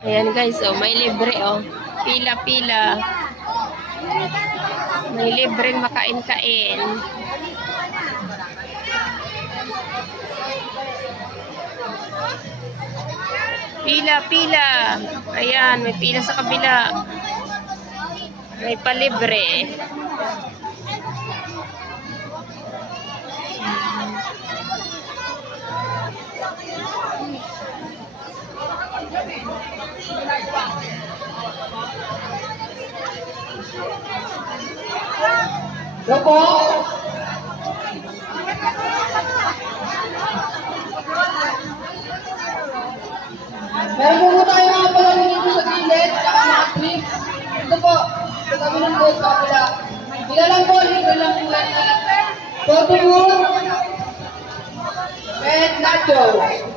Ayan guys, oh, may libre oh. Pila-pila. May libreng makain-kain. Pila-pila. Ayan, may pila sa kabila. May palibre. Opo. Meron po tayo mga palami dito sa gilid, saka mga drinks. Ito po, sa kami ng boat sa kapila. Bila lang po, libre lang po yan. Toto and nachos.